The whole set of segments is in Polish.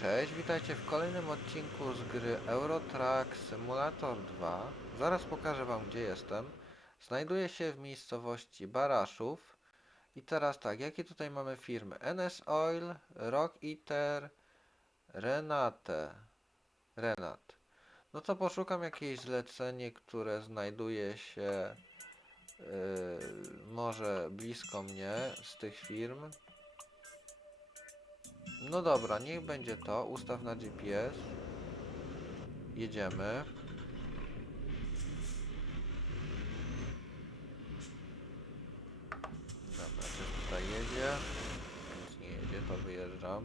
Cześć, witajcie w kolejnym odcinku z gry Eurotrack Simulator 2. Zaraz pokażę wam gdzie jestem. Znajduję się w miejscowości Baraszów. I teraz tak, jakie tutaj mamy firmy? NS Oil, Rock Eater, Renate. Renat. No to poszukam jakieś zlecenie, które znajduje się yy, może blisko mnie z tych firm. No dobra, niech będzie to. Ustaw na GPS. Jedziemy. Dobra, coś tutaj jedzie. Nic nie jedzie, to wyjeżdżam.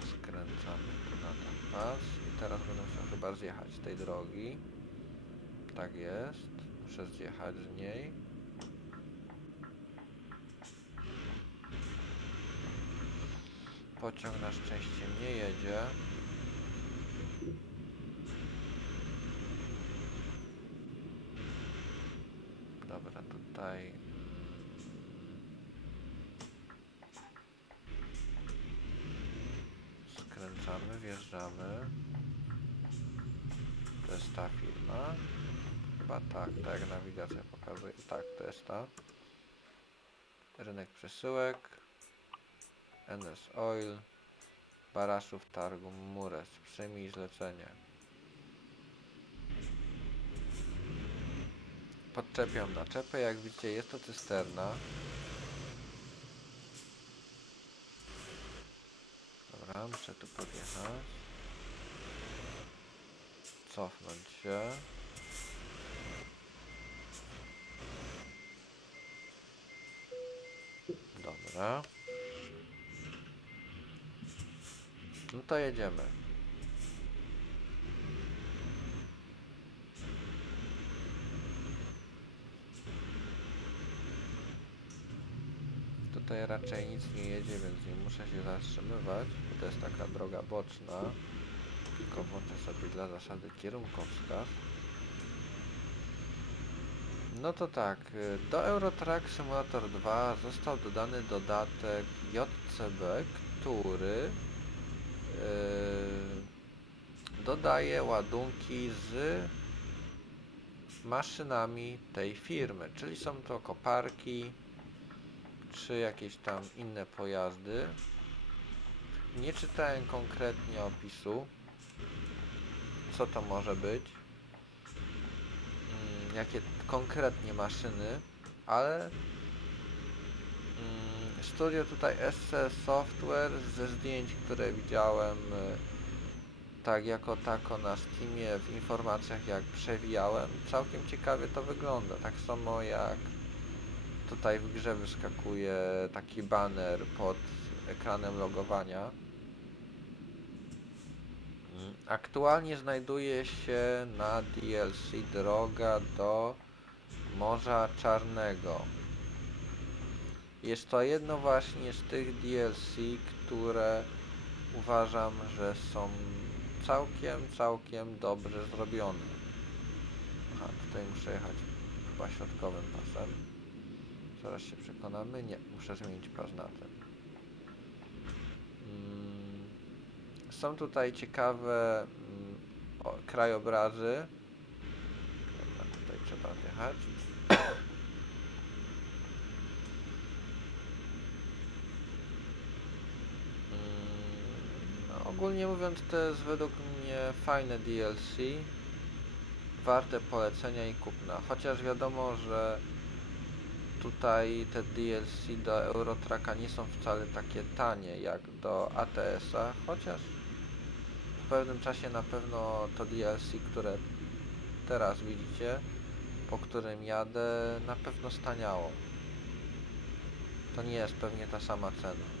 Skręcamy tu na ten pas. I teraz będę musiał chyba zjechać z tej drogi. Tak jest. Muszę zjechać z niej. Pociąg na szczęście nie jedzie. Dobra, tutaj. Skręcamy, wjeżdżamy. To jest ta firma. Chyba tak, tak jak nawigacja pokazuje. Tak, Rynek przesyłek. NS Oil. Baraszów Targu Mures. Przyjmij zlecenie. Podczepiam naczepę. Jak widzicie jest to cysterna. Dobra, muszę tu podjechać. Cofnąć się. Dobra. No to jedziemy. Tutaj raczej nic nie jedzie, więc nie muszę się zatrzymywać, bo to jest taka droga boczna. Tylko włączę sobie dla zasady kierunkowskaz. No to tak, y, do Eurotrack Simulator 2 został dodany dodatek JCB, który yy, dodaje ładunki z maszynami tej firmy, czyli są to koparki czy jakieś tam inne pojazdy. Nie czytałem konkretnie opisu, co to może być jakie konkretnie maszyny, ale mm, studio tutaj SC Software ze zdjęć, które widziałem y, tak jako tako na Steamie w informacjach jak przewijałem, całkiem ciekawie to wygląda. Tak samo jak tutaj w grze wyskakuje taki banner pod ekranem logowania. Aktualnie znajduje się na DLC droga do Morza Czarnego. Jest to jedno właśnie z tych DLC, które uważam, że są całkiem, całkiem dobrze zrobione. Aha, tutaj muszę jechać chyba środkowym pasem. Zaraz się przekonamy. Nie, muszę zmienić pas na. Mm, są tutaj ciekawe mm, o, krajobrazy. Dobra, tutaj trzeba wjechać. Mm, no, ogólnie mówiąc, to jest według mnie fajne DLC. Warte polecenia i kupna. Chociaż wiadomo, że tutaj te DLC do Eurotracka nie są wcale takie tanie jak do ATS-a, chociaż pewnym czasie na pewno to DLC, które teraz widzicie, po którym jadę, na pewno staniało. To nie jest pewnie ta sama cena.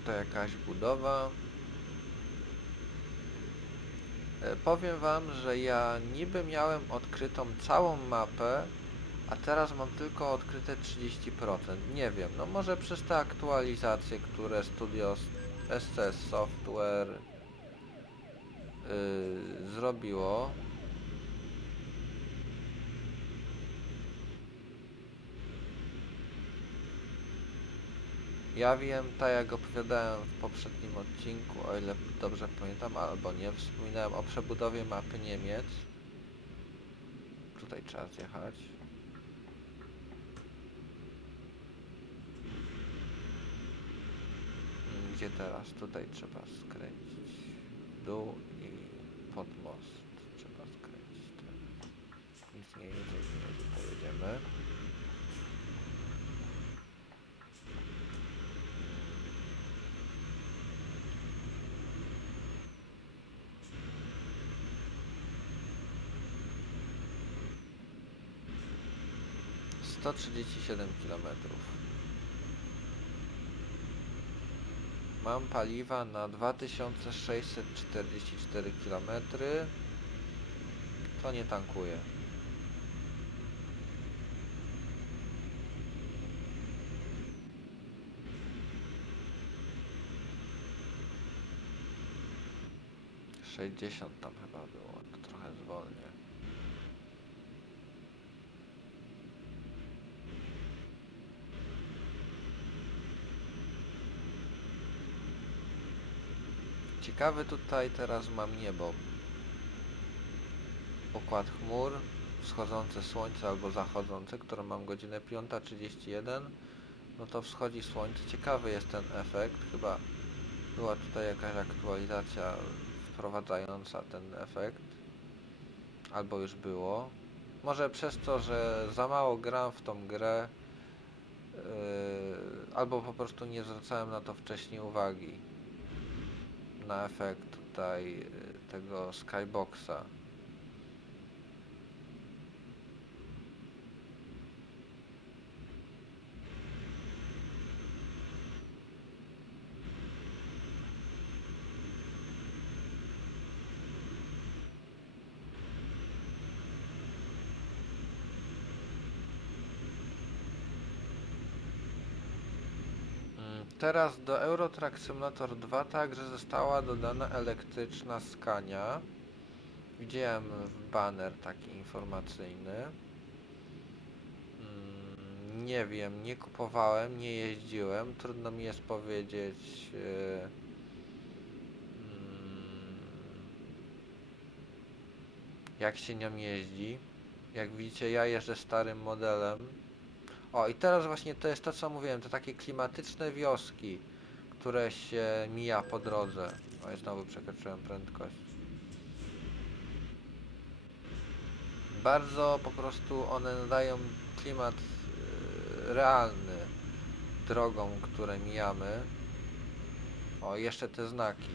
Tutaj jakaś budowa. E, Powiem wam, że ja niby miałem odkrytą całą mapę, a teraz mam tylko odkryte 30%. Nie wiem, no może przez te aktualizacje, które Studio SCS Software yy, zrobiło. Ja wiem, tak jak opowiadałem w poprzednim odcinku, o ile dobrze pamiętam, albo nie, wspominałem o przebudowie mapy Niemiec. Tutaj trzeba zjechać. Gdzie teraz? Tutaj trzeba skręcić w dół i pod most trzeba skręcić. teraz. Nic nie jedzie, nie jedzie, pojedziemy. Sto trzydzieści siedem kilometrów. Mam paliwa na 2644 km. To nie tankuje. Sześćdziesiąt tam chyba było, to trochę zwolnię. Ciekawy tutaj teraz mam niebo. Układ chmur, wschodzące słońce albo zachodzące, które mam godzinę 5.31. No to wschodzi słońce. Ciekawy jest ten efekt. Chyba była tutaj jakaś aktualizacja wprowadzająca ten efekt. Albo już było. Może przez to, że za mało gram w tą grę. Yy, albo po prostu nie zwracałem na to wcześniej uwagi na efekt tutaj y, tego skyboxa. Mm, Teraz do Euro Simulator 2 także została dodana elektryczna skania. Widziałem banner taki informacyjny. Mm, Nie wiem, nie kupowałem, nie jeździłem. Trudno mi jest powiedzieć. e, mm, Jak się nią jeździ. Jak widzicie, ja jeżdżę starym modelem. O, i teraz właśnie to jest to, co mówiłem, to takie klimatyczne wioski, które się mija po drodze. O, i znowu przekroczyłem prędkość. Bardzo po prostu one nadają klimat y, realny drogą, które mijamy. O, jeszcze te znaki.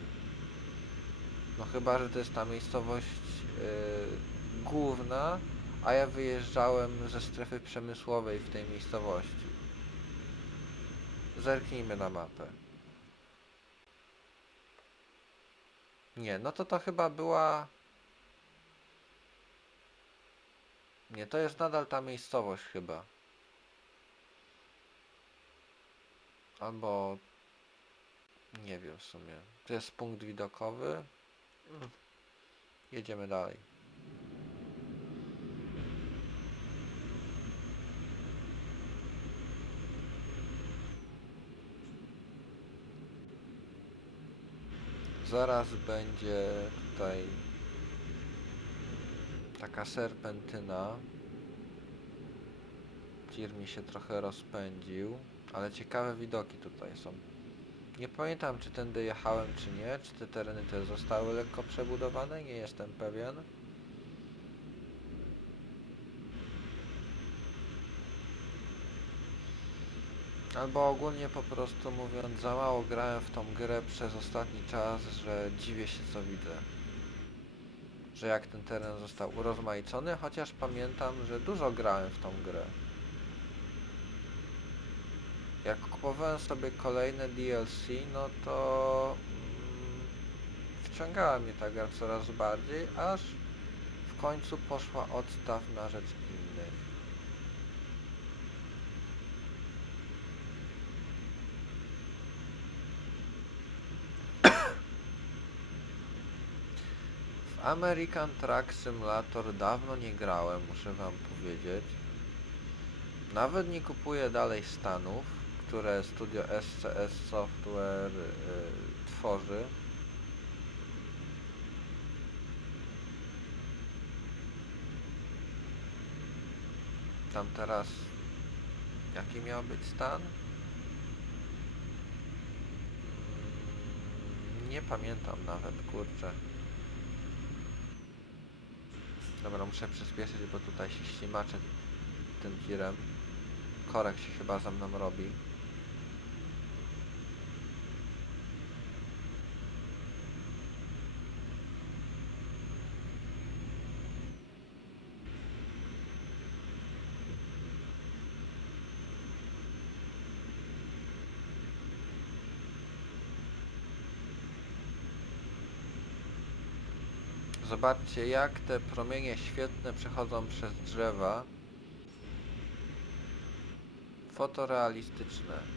No chyba, że to jest ta miejscowość y, główna, a ja wyjeżdżałem ze strefy przemysłowej w tej miejscowości. Zerknijmy na mapę. Nie, no to to chyba była... Nie, to jest nadal ta miejscowość chyba. Albo... Nie wiem w sumie. To jest punkt widokowy. Jedziemy dalej. Zaraz będzie tutaj taka serpentyna. Tir mi się trochę rozpędził, ale ciekawe widoki tutaj są. Nie pamiętam czy tędy jechałem czy nie, czy te tereny też zostały lekko przebudowane, nie jestem pewien. Albo ogólnie po prostu mówiąc, za mało grałem w tą grę przez ostatni czas, że dziwię się co widzę. Że jak ten teren został urozmaicony, chociaż pamiętam, że dużo grałem w tą grę. Jak kupowałem sobie kolejne DLC, no to mm, wciągała mnie ta gra coraz bardziej, aż w końcu poszła odstaw na rzecz innych. W American Truck Simulator dawno nie grałem, muszę wam powiedzieć. Nawet nie kupuję dalej stanów, które studio SCS Software y, tworzy. Tam teraz jaki miał być stan? Mm, Nie pamiętam nawet, kurczę. Dobra, muszę przyspieszyć, bo tutaj się ślimaczę tym tirem. Korek się chyba za mną robi. Zobaczcie jak te promienie świetne przechodzą przez drzewa. Fotorealistyczne.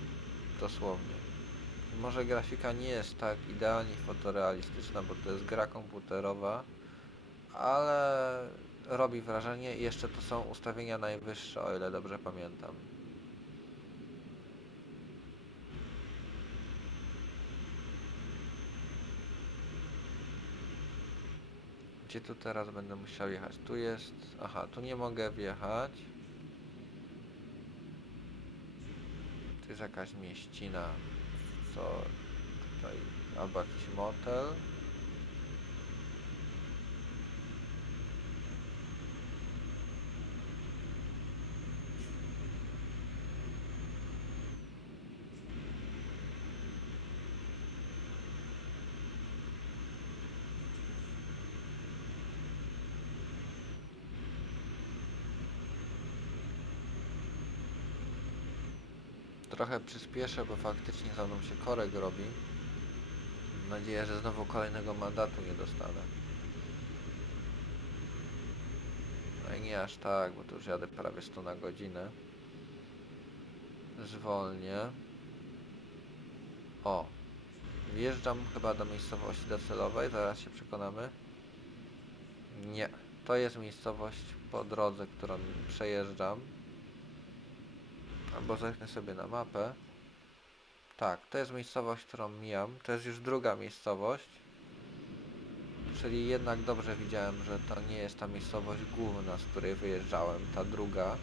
Dosłownie. Może grafika nie jest tak idealnie fotorealistyczna, bo to jest gra komputerowa, ale robi wrażenie i jeszcze to są ustawienia najwyższe, o ile dobrze pamiętam. Gdzie tu teraz będę musiał jechać? Tu jest... Aha, tu nie mogę wjechać. Tu jest jakaś mieścina, co tutaj... Albo jakiś motel. Trochę przyspieszę, bo faktycznie za mną się korek robi. Mam nadzieję, że znowu kolejnego mandatu nie dostanę. No i nie aż tak, bo tu już jadę prawie 100 na godzinę. Zwolnię. O. Wjeżdżam chyba do miejscowości docelowej, zaraz się przekonamy. Nie. To jest miejscowość po drodze, którą przejeżdżam. Albo zerknę sobie na mapę. Tak, to jest miejscowość, którą mijam. To jest już druga miejscowość. Czyli jednak dobrze widziałem, że to nie jest ta miejscowość główna, z której wyjeżdżałem. Ta druga,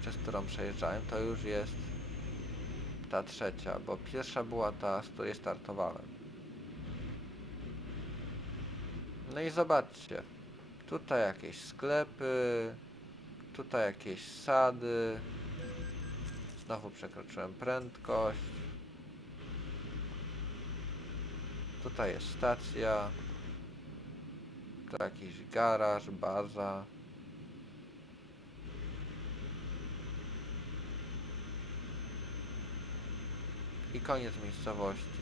przez którą przejeżdżałem, to już jest ta trzecia, bo pierwsza była ta, z której startowałem. No i zobaczcie. Tutaj jakieś sklepy, tutaj jakieś sady. Znowu przekroczyłem prędkość. Tutaj jest stacja. Tu jakiś garaż, baza. I koniec miejscowości.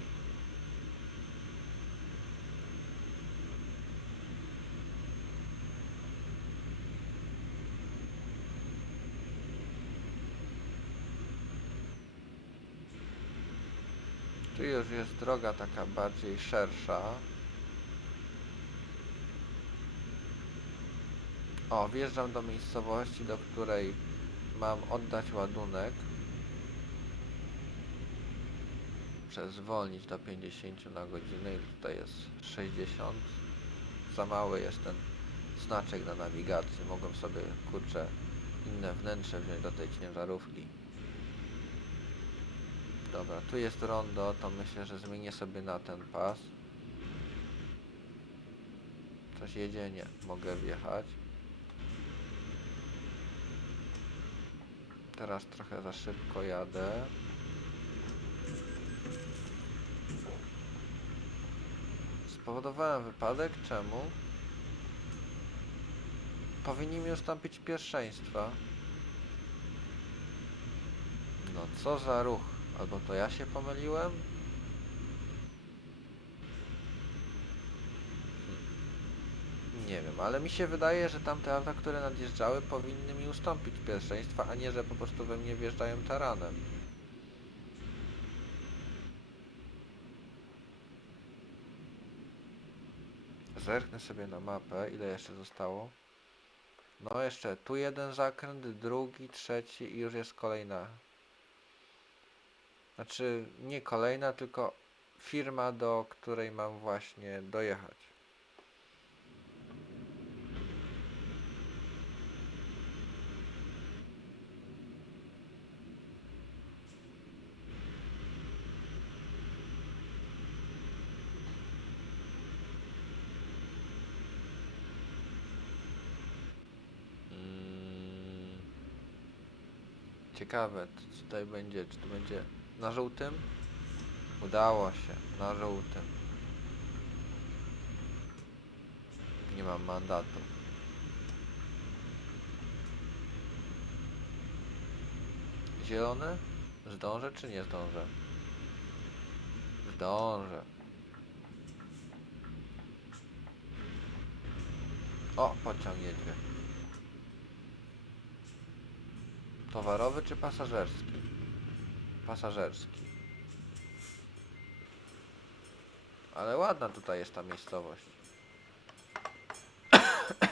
Tu już jest droga taka bardziej szersza. O, wjeżdżam do miejscowości, do której mam oddać ładunek. Muszę zwolnić do 50 na godzinę i tutaj jest 60. Za mały jest ten znaczek na nawigacji. Mogłem sobie, kurczę, inne wnętrze wziąć do tej ciężarówki. Dobra, tu jest rondo, to myślę, że zmienię sobie na ten pas. Coś jedzie? Nie. Mogę wjechać. Teraz trochę za szybko jadę. Spowodowałem wypadek? Czemu? Powinni mi ustąpić pierwszeństwa. No co za ruch. Albo to ja się pomyliłem? wiem, ale mi się wydaje, że tamte auta, które nadjeżdżały, powinny mi ustąpić pierwszeństwa, a nie, że po prostu we mnie wjeżdżają taranem. Zerknę sobie na mapę, ile jeszcze zostało. No jeszcze tu jeden zakręt, drugi, trzeci i już jest kolejna. Znaczy nie kolejna, tylko firma, do której mam właśnie dojechać. Mm. Ciekawe, co tutaj będzie. Czy to będzie na żółtym? Udało się, na żółtym. Nie mam mandatu. Zielony? Zdążę czy nie zdążę? Zdążę. O, pociąg jedzie. Towarowy czy pasażerski? Pasażerski. Ale ładna tutaj jest ta miejscowość.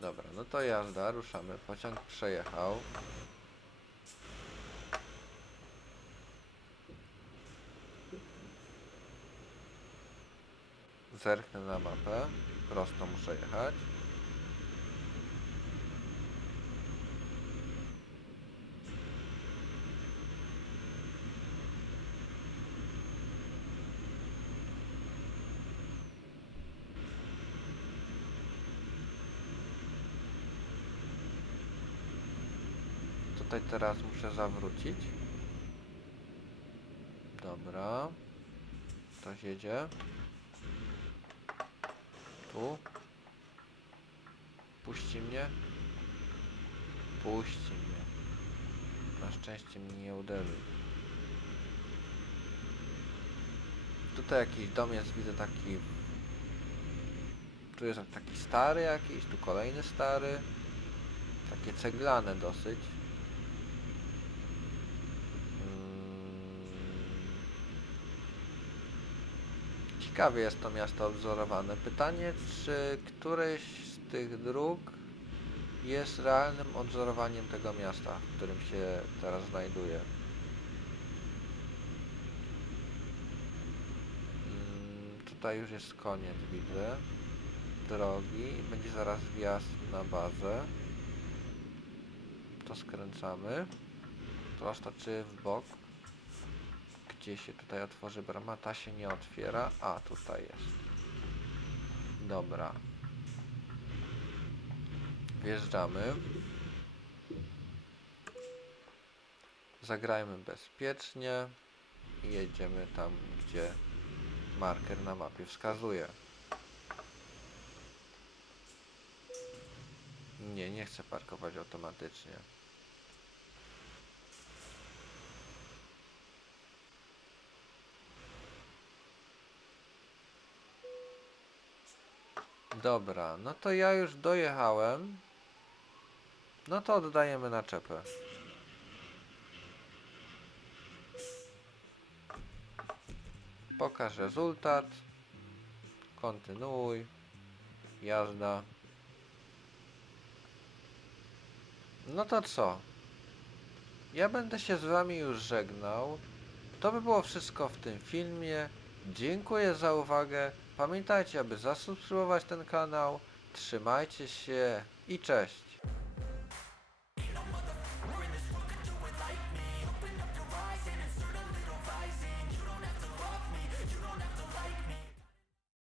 Dobra, no to jazda, ruszamy. Pociąg przejechał. Zerknę na mapę. Prosto muszę jechać. Tutaj teraz muszę zawrócić. Dobra. Ktoś jedzie. Tu. Puści mnie. Puści mnie. Na szczęście mnie nie uderzył. Tutaj jakiś dom jest, widzę taki... Tu jest taki stary jakiś, tu kolejny stary. Takie ceglane dosyć. Ciekawie jest to miasto odwzorowane. Pytanie, czy któreś z tych dróg jest realnym odwzorowaniem tego miasta, w którym się teraz znajduję. Mm, Tutaj już jest koniec, widzę. Drogi. Będzie zaraz wjazd na bazę. To skręcamy. Prosto czy w bok. Gdzie się tutaj otworzy brama? Ta się nie otwiera. A, tutaj jest. Dobra. Wjeżdżamy. Zagrajmy bezpiecznie i jedziemy tam, gdzie marker na mapie wskazuje. Nie, nie chcę parkować automatycznie. Dobra, no to ja już dojechałem. No to oddajemy naczepę. Pokaż rezultat. Kontynuuj. Jazda. No to co? Ja będę się z wami już żegnał. To by było wszystko w tym filmie. Dziękuję za uwagę. Pamiętajcie, aby zasubskrybować ten kanał. Trzymajcie się i cześć.